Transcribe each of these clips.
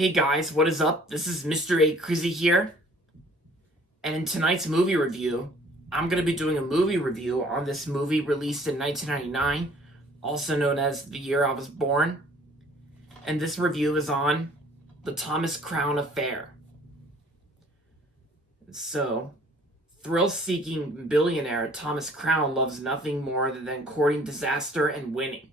Hey guys, what is up? This is Mr. A. Crizzy here, and in tonight's movie review, I'm going to be doing a movie review on this movie released in 1999, also known as the year I was born, and this review is on The Thomas Crown Affair. So, thrill-seeking billionaire Thomas Crown loves nothing more than courting disaster and winning.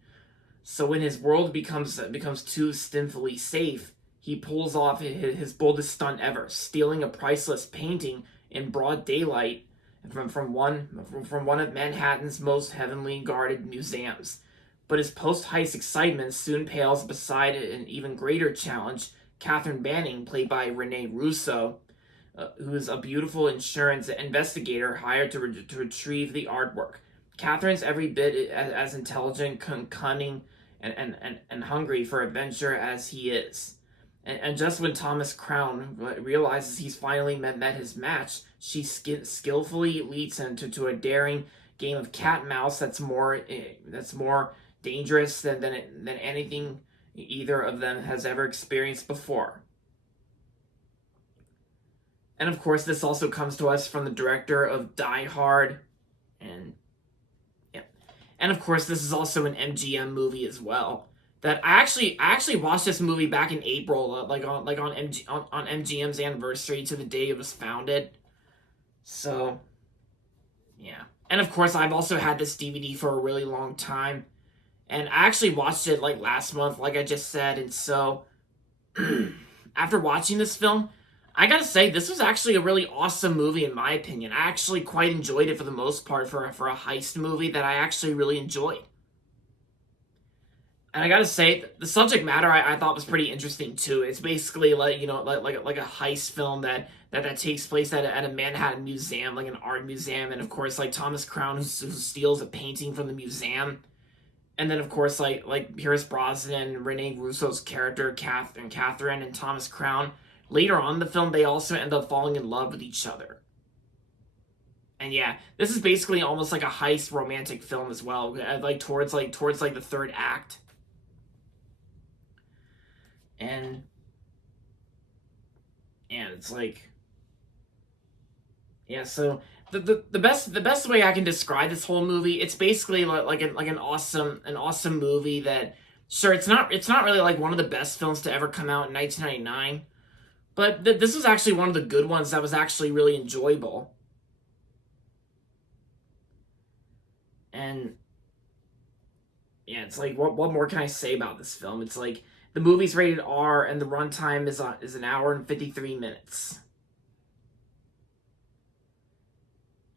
So when his world becomes too stinfully safe, he pulls off his boldest stunt ever, stealing a priceless painting in broad daylight from one of Manhattan's most heavily guarded museums. But his post-heist excitement soon pales beside an even greater challenge. Catherine Banning, played by Renee Russo, who is a beautiful insurance investigator hired to retrieve the artwork. Catherine's every bit as intelligent, cunning, and hungry for adventure as he is. And just when Thomas Crown realizes he's finally met his match, she skillfully leads him to a daring game of cat and mouse that's more dangerous than anything either of them has ever experienced before. And of course, this also comes to us from the director of Die Hard, and of course, this is also an MGM movie as well. That I actually watched this movie back in April, on MGM's anniversary to the day it was founded. So, yeah. And of course, I've also had this DVD for a really long time, and I actually watched it last month, like I just said. And so, after watching this film, I gotta say, this was actually a really awesome movie in my opinion. I actually quite enjoyed it for the most part for a heist movie that I actually really enjoyed. And I gotta say, the subject matter I thought was pretty interesting too. It's basically like a heist film that takes place at a Manhattan museum, like an art museum, and of course Thomas Crown who steals a painting from the museum, and then of course like Pierce Brosnan, Renee Russo's character Catherine, and Thomas Crown. Later on in the film, they also end up falling in love with each other. And yeah, this is basically almost like a heist romantic film as well, towards the third act. And it's so the best way I can describe this whole movie, it's basically an awesome movie that, sure, it's not really like one of the best films to ever come out in 1999. But this was actually one of the good ones that was actually really enjoyable. And yeah, it's what more can I say about this film? It's the movie's rated R and the runtime is an hour and 53 minutes.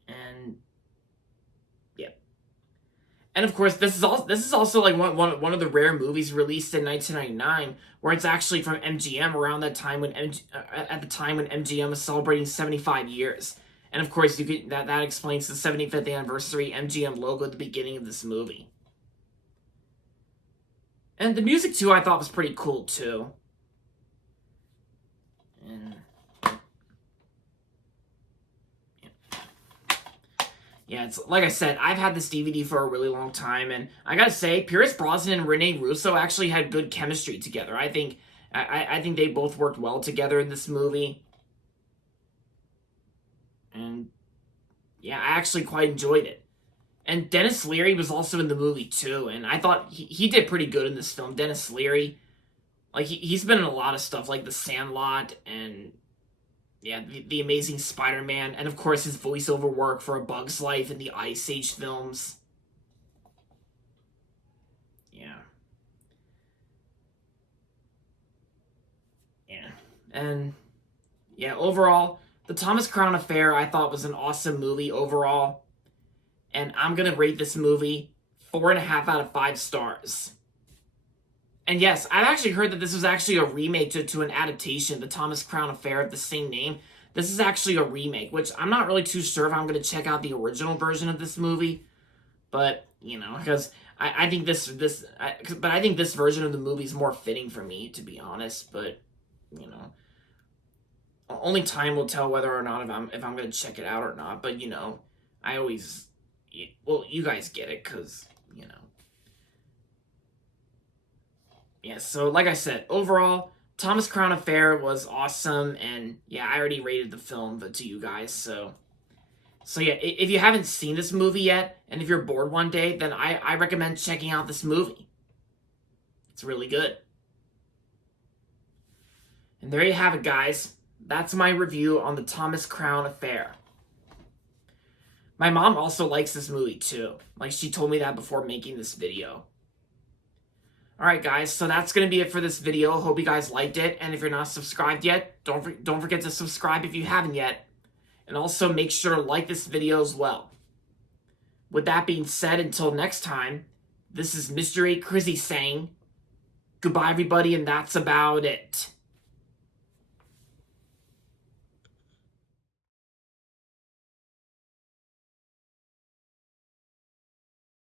And yeah. And of course, this is also one of the rare movies released in 1999 where it's actually from MGM around that time at the time when MGM was celebrating 75 years. And of course, that explains the 75th anniversary MGM logo at the beginning of this movie. And the music too, I thought was pretty cool too. And yeah, it's like I said, I've had this DVD for a really long time, and I gotta say, Pierce Brosnan and Renee Russo actually had good chemistry together. I think they both worked well together in this movie, and yeah, I actually quite enjoyed it. And Denis Leary was also in the movie too, and I thought he did pretty good in this film. Denis Leary, he's been in a lot of stuff like The Sandlot and yeah, the Amazing Spider-Man, and of course his voiceover work for A Bug's Life in the Ice Age films. Yeah. Yeah. And yeah, overall, The Thomas Crown Affair I thought was an awesome movie overall. And I'm gonna rate this movie 4.5 out of 5 stars. And yes, I've actually heard that this was actually a remake to an adaptation, The Thomas Crown Affair of the same name. This is actually a remake, which I'm not really too sure if I'm going to check out the original version of this movie. But, because I think this version of the movie is more fitting for me, to be honest. But, only time will tell whether or not if I'm going to check it out or not. But, I always, well, you guys get it, because, Yeah, so like I said, overall, Thomas Crown Affair was awesome, and yeah, I already rated the film to you guys, so yeah, if you haven't seen this movie yet, and if you're bored one day, then I recommend checking out this movie. It's really good. And there you have it, guys. That's my review on the Thomas Crown Affair. My mom also likes this movie too. Like, she told me that before making this video. Alright guys, so that's going to be it for this video. Hope you guys liked it. And if you're not subscribed yet, don't forget to subscribe if you haven't yet. And also make sure to like this video as well. With that being said, until next time, this is Mr. A. Crizzy saying goodbye everybody, and that's about it.